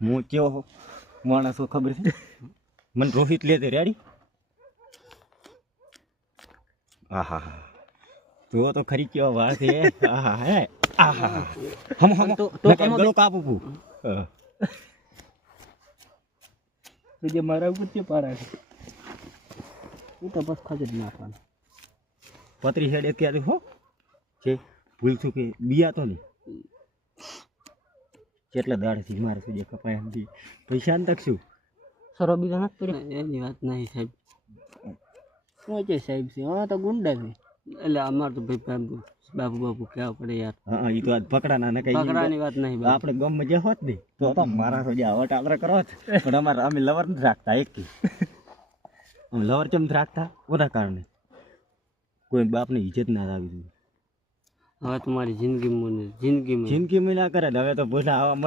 હું કેવો માણસ ખબર છે મને રોહિત લે તે રેડી આહા તો તો ખરી કેવા વાળ છે આહા હે આહા હમ તો ગળો કાપું જે મારા ઉપર છે પારા એ તો બસ ખજ જ નાખવાનું પતરી હેડ અત્યારે હો છે ભૂલશું કે બિયા તો નહીં કેટલા દાડથી મારે સુધી કપાય એમ પૈસા ને તક શું સરો બીજા નથી પડ્યા એની વાત નહીં સાહેબ શું છે સાહેબ છે હા તો ગુંડા છે એટલે અમારે તો ભાઈ બાપુ કહેવા પડે યાર હા એ તો આજ પકડાના ને કઈ પકડાની વાત નહીં આપણે ગામમાં જે હોત ને તો મારા રોજા હવટ આપણે કરો પણ અમારે અમે લવર નથી રાખતા એક અમે લવર ચમ રાખતા ઓના કારણે કોઈ બાપની ઇજ્જત ના આવી હવે તમારી જિંદગીમાં જિંદગી ના કરે હવે તો ભૂલા આવા